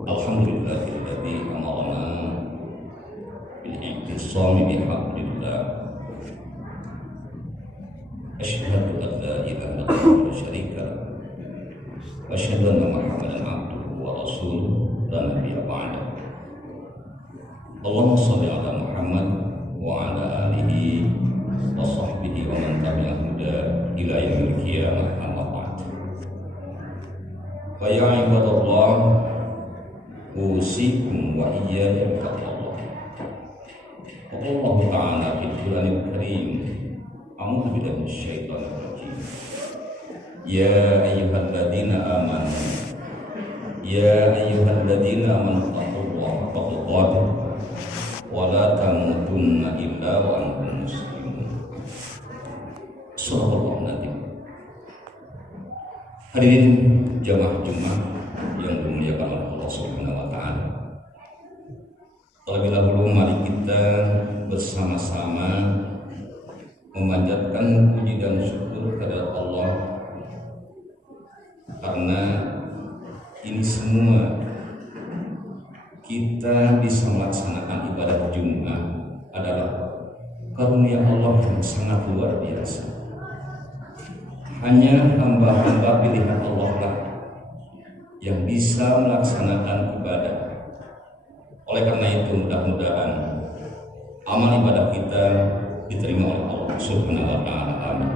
Alhamdulillahilladzi amarna bil i'tisami bihablillah. Asyhadu an la ilaha illallah wa syarika lahu wa asyhadu anna Muhammadan abduhu wa rasuluhu la nabiyya ba'dahu. Allahumma shalli ala Muhammad wa ala alihi wa sahbihi wa man tabi'ahu ila yaumil qiyamah, amma ba'd. Fa ya ibadallah, usikum wa iyyakum bittaqwallah. Allah Ta'ala fil Qur'anil Karim, a'udzu billahi minasyaitonir rajim. Ya ayyuhalladzina amanu taqullaha haqqa tuqatih wa la tamutunna illa wa antum muslimun. Surah Al-Nadim. Hadirin jamaah Jumat yang dimuliakan oleh Allah Subhanahu wa taala. Terlebih dahulu mari kita bersama-sama memanjatkan puji dan syukur kepada Allah, karena ini semua kita bisa melaksanakan ibadah Jumat adalah karunia Allah yang sangat luar biasa. Hanya hamba-hamba pilihan Allah lah yang bisa melaksanakan ibadah. Oleh karena itu mudah-mudahan amal ibadah kita diterima oleh Allah Subhanahu wa taala.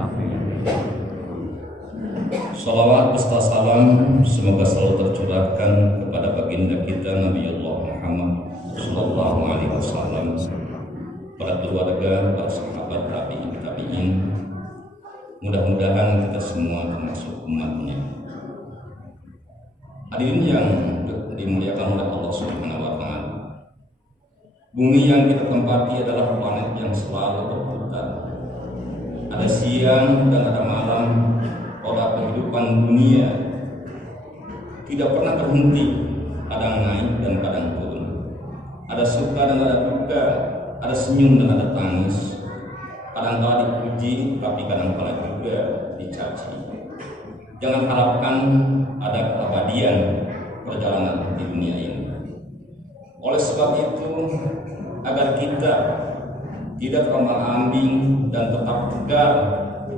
Shalawat beserta salam semoga selalu tercurahkan kepada baginda kita Nabi Allah Muhammad sallallahu alaihi wasallam, para keluarga, para sahabat, tabi'in. Mudah-mudahan kita semua termasuk umatnya. Hadirin yang dimuliakan oleh Allah Subhanahu wa taala. Bumi yang kita tempati adalah planet yang selalu berputar. Ada siang dan ada malam. Roda kehidupan dunia tidak pernah berhenti, kadang naik dan kadang turun. Ada suka dan ada duka, ada senyum dan ada tangis. Kadang-kala dipuji, tapi kadang-kala juga dicaci. Jangan harapkan ada keabadian perjalanan di dunia ini. Oleh sebab itu, agar kita tidak terombang-ambing dan tetap tegar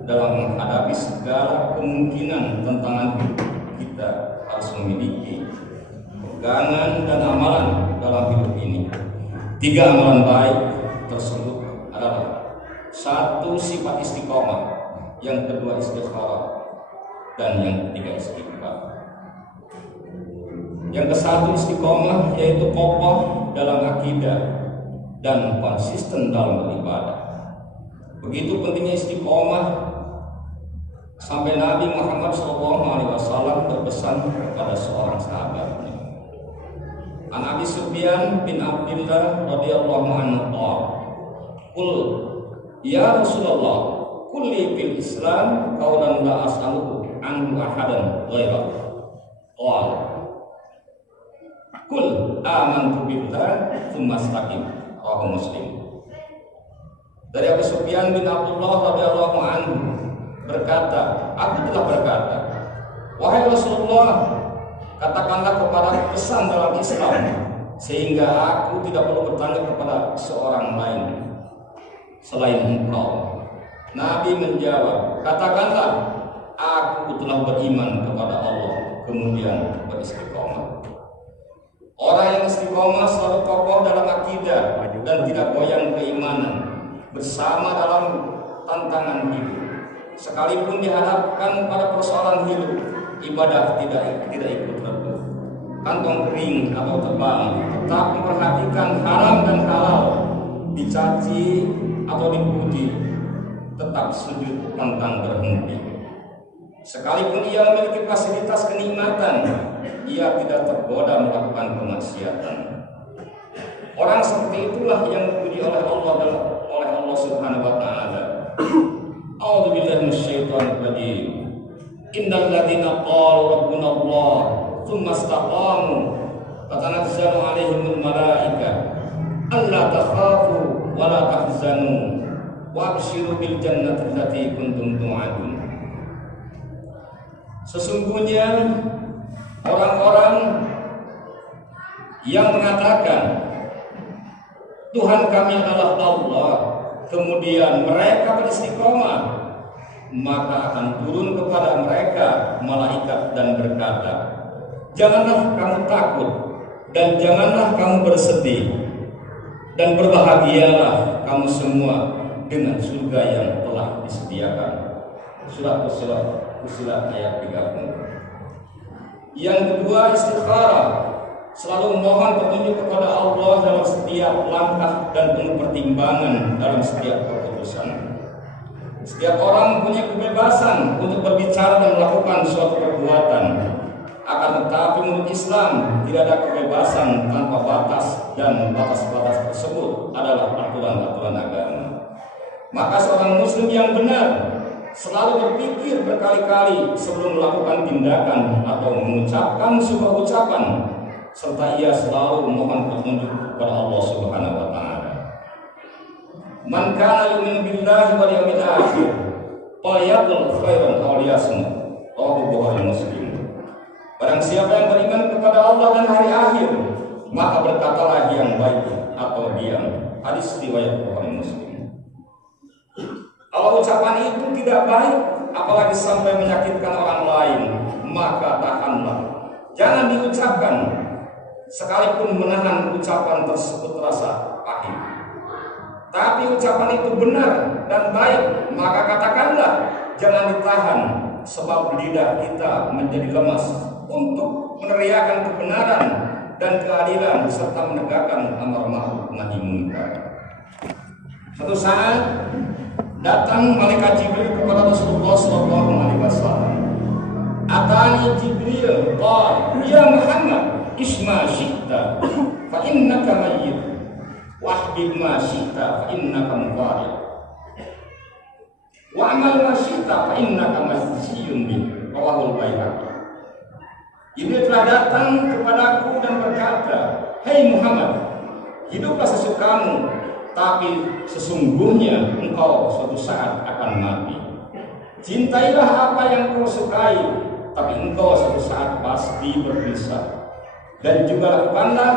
dalam menghadapi segala kemungkinan tantangan hidup, kita harus memiliki pegangan dan amalan dalam hidup ini. 3 amalan baik tersebut adalah: 1. Sifat istiqomah, yang kedua istikharah, dan yang ketiga istighfar. Yang ke-1 istiqomah, yaitu kokoh dalam akidah dan konsisten dalam beribadah. Begitu pentingnya istiqomah sampai Nabi Muhammad SAW berpesan kepada seorang sahabatnya. An Abi Sufyan bin Abdullah radhiyallahu anhu qala, "Qul ya Rasulullah, kulli fil Islam qaulan la as'aluhu anhu ahadan ghairak." Qala, "Qul amantu billah tsumma istaqim." Rawahu Muslim. Dari Abu Sufyan bin Abdullah radhiyallahu anhu berkata, "Aku telah berkata, wahai Rasulullah, katakanlah kepada pesan dalam Islam, sehingga aku tidak perlu bertanya kepada seorang lain selain engkau." Nabi menjawab, "Katakanlah, aku telah beriman kepada Allah, kemudian beristiqomah." Orang yang istiqomah selalu kokoh dalam akidah dan tidak goyang keimanan, bersama dalam tantangan hidup. Sekalipun dihadapkan pada persoalan hidup, ibadah tidak ikut redup. Kantong kering atau tebal, tetap memperhatikan haram dan halal. Dicaci atau dipuji, tetap sujud pantang berhenti. Sekalipun ia memiliki fasilitas kenikmatan, ia tidak tergoda melakukan kemaksiatan. Orang seperti itulah yang dipuji oleh Allah Subhanahu wa taala. A'udzu billahi minasyaitonir rajim. Innal ladzina qalu rabbuna Allah tsumma istaqamu tatanazzalu 'alaihimul malaikah alla takhafu wa la tahzanu wa abshiru bil jannati allati kuntum tu'adun. Sesungguhnya orang-orang yang mengatakan Tuhan kami adalah Allah, kemudian mereka beristiqomah, maka akan turun kepada mereka malaikat dan berkata, janganlah kamu takut dan janganlah kamu bersedih, dan berbahagialah kamu semua dengan surga yang telah disediakan. Surat Fussilat ayat 30. Yang kedua, istikharah, selalu mohon petunjuk kepada Allah dalam setiap langkah dan penuh pertimbangan dalam setiap keputusan. Setiap orang mempunyai kebebasan untuk berbicara dan melakukan suatu perbuatan. Akan tetapi menurut Islam tidak ada kebebasan tanpa batas, dan batas-batas tersebut adalah aturan-aturan agama. Maka seorang muslim yang benar selalu berpikir berkali-kali sebelum melakukan tindakan atau mengucapkan sebuah ucapan, serta ia selalu memohon petunjuk kepada Allah Subhanahu wa taala. Man kana yu'minu billahi wal yawmil akhir falyaqul khairan aw liyasmut. Rawahu Bukhari Muslim. Barang siapa yang beriman kepada Allah dan hari akhir, maka berkatalah yang baik atau diam. Hadis riwayat Bukhari Muslim. Kalau ucapan itu tidak baik, apalagi sampai menyakitkan orang lain, maka tahanlah, jangan diucapkan, sekalipun menahan ucapan tersebut terasa pahit. Tapi ucapan itu benar dan baik, maka katakanlah, jangan ditahan, sebab lidah kita menjadi lemas untuk meneriakan kebenaran dan keadilan serta menegakkan amar ma'ruf nahi munkar. Suatu saat datang malaikat Jibril kepada Rasulullah sallallahu alaihi wasallam. Atani Jibril, qala ya Muhammad, isma syi'ta fa innaka mayyit, wahbib ma syi'ta fa innaka muqarrib, wa amal ma syi'ta fa innaka masjiyun bih. Rawahul Baihaqi. Jibril telah datang kepadaku dan berkata, "Hei Muhammad, hiduplah sesukamu, tapi sesungguhnya engkau suatu saat akan mati. Cintailah apa yang kau sukai, tapi engkau suatu saat pasti berpisah. Dan juga lakukanlah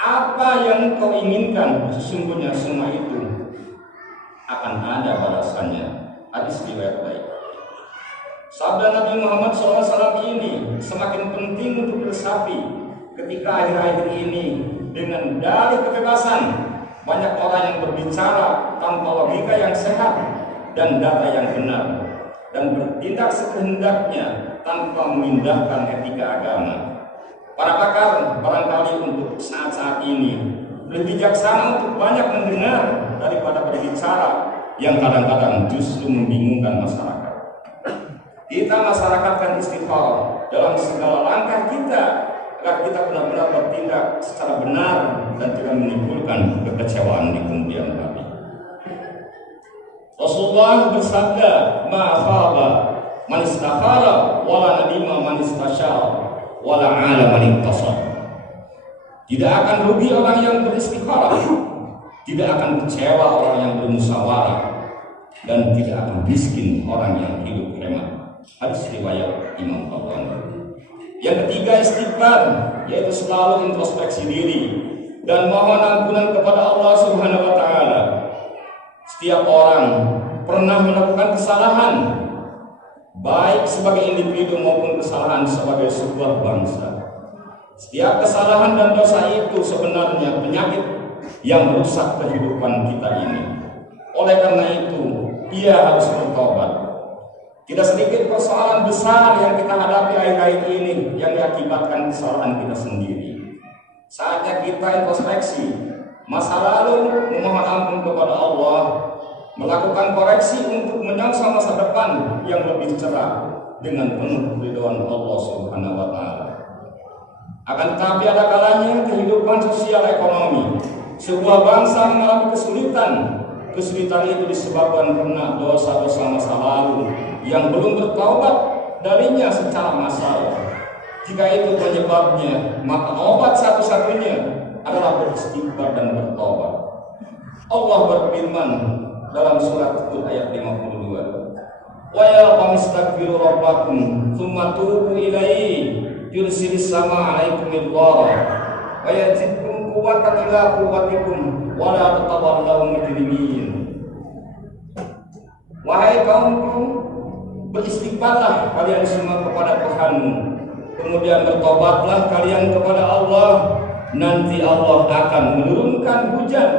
apa yang kau inginkan, sesungguhnya semua itu akan ada balasannya." Hadis riwayat Baihaqi. Sabda Nabi Muhammad SAW ini semakin penting untuk diresapi ketika akhir-akhir ini dengan dalih kebebasan. Banyak orang yang berbicara tanpa logika yang sehat dan data yang benar, dan bertindak sekehendaknya tanpa memindahkan etika agama. Para pakar barangkali untuk saat-saat ini lebih bijaksana untuk banyak mendengar daripada berbicara yang kadang-kadang justru membingungkan masyarakat. Kita masyarakatkan istikharah dalam segala langkah kita agar kita benar-benar bertindak secara benar dan tidak menimbulkan kekecewaan di kemudian hari. Rasulullah bersabda, "Ma khaba man istakhara wala nadima man istasyara wala ala man ittasal." Tidak akan rugi orang yang beristikharah, tidak akan kecewa orang yang bermusyawarah, dan tidak akan miskin orang yang hidup hemat. Hadis riwayat Imam Tabrani. Yang ketiga, istighfar, yaitu selalu introspeksi diri dan mohon ampunan kepada Allah Subhanahu wa taala. Setiap orang pernah melakukan kesalahan, baik sebagai individu maupun kesalahan sebagai sebuah bangsa. Setiap kesalahan dan dosa itu sebenarnya penyakit yang merusak kehidupan kita ini. Oleh karena itu, ia harus bertobat. Tidak sedikit persoalan besar yang kita hadapi akhir-akhir ini yang diakibatkan kesalahan kita sendiri. Saatnya kita introspeksi masa lalu, memohon ampun kepada Allah, melakukan koreksi untuk menyongsong masa depan yang lebih cerah dengan penuh ridhoan Allah Subhanahu wa taala. Akan tetapi ada kalanya kehidupan sosial ekonomi sebuah bangsa mengalami kesulitan. Kesulitan itu disebabkan karena dosa-dosa masa lalu yang belum bertaubat darinya secara massal. Jika itu penyebabnya, maka obat satu-satunya adalah beristighfar dan bertobat. Allah berfirman dalam surat Hud ayat 52, "Wa ya qamistaghfiru rabbakum tsumma tubu ilaihi yursilis sama 'alaikum midwara wa yazidkum quwwatan ila quwwatikum wa la tatawallaw mujrimin. Wahai kaumku, beristighfarlah kalian semua kepada Tuhanmu, kemudian bertobatlah kalian kepada Allah, nanti Allah akan menurunkan hujan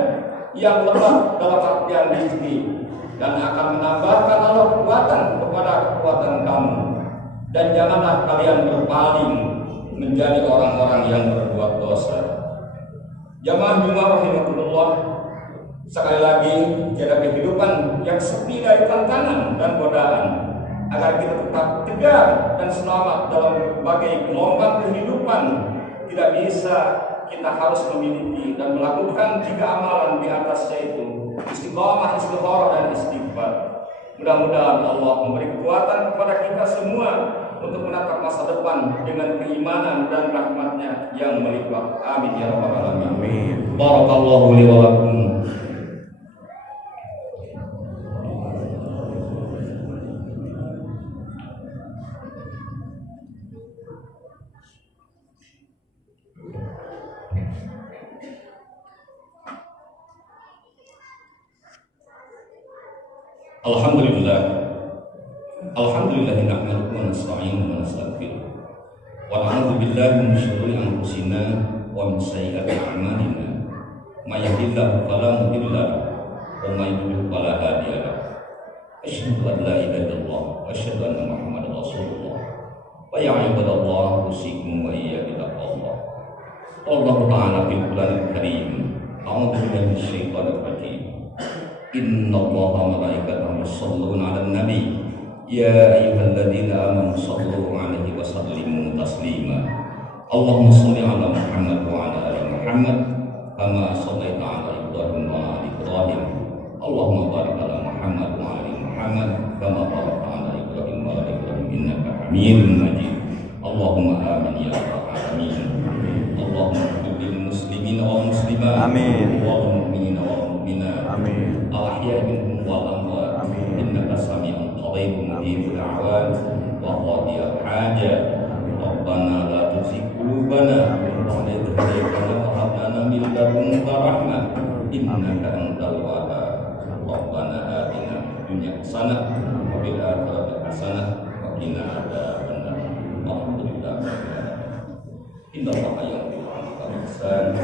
yang lebat dalam artian rezeki, dan akan menambahkan Allah kekuatan kepada kekuatan kamu. Dan janganlah kalian berpaling menjadi orang-orang yang berbuat dosa. Jamaah Jumat rahimahullah, sekali lagi jaga kehidupan yang sepi dari tantangan dan godaan, agar kita tetap tegar dan selamat dalam berbagai gelombang kehidupan. Tidak bisa kita harus memiliki dan melakukan 3 amalan di atasnya, itu istiqamah, istikharah, dan istighfar. Mudah-mudahan Allah memberi kekuatan kepada kita semua untuk menatap masa depan dengan keimanan dan rahmat-Nya yang melimpah. Amin ya rabbal alamin. Amin. Barakallahu li wa lakum. Alhamdulillah nahmaduhu wa nasta'inuhu wa nastaghfiruh wa na'udzu billahi min shururi anfusina wa min sayyiati a'malina may yahdihillahu fala mudilla lahu wa may yudlil fala hadiya lahu. Asyhadu an la ilaha illallah wa asyhadu anna Muhammadar Rasulullah. Wa ya ibadallah usikum wa iyyakum bittaqwallah. Allah Ta'ala fil Qur'anil Karim. A'udzu billahi minasyaitonir rajim. Inna Allaha wa malaikatahu yusholluna 'alan nabi ya ayyuhalladzina amanu shallu 'alaihi wa sallimu taslima. Allahumma shalli 'ala Muhammad wa 'ala ali Muhammad kama shallaita 'ala Ibrahim wa 'ala Ibrahim. Allahumma barik 'ala Muhammad wa 'ala ali Muhammad kama barakta 'ala Ibrahim wa 'ala Ibrahim innaka Hamidum Majid. Allahumma amin ya rabbal alamin. Allahumma ighfir lil muslimina wal muslimat. Amin. Wal mu'minina wal mu'minat. Amin. Al-ahya'i minhum wal amwat. Amin. Innaka sami'un qaribun mujibud da'wat wa qadiyal hajat. Rabbana la tuzigh qulubana ba'da idh hadaytana wa hab lana min ladunka rahmah innaka antal wahhab. Rabbana atina fid dunya hasanah wa fil akhirati hasanah wa qina adzabannar. Alhamdulillah. Inna Allaha ya'muru bil 'adli wal ihsan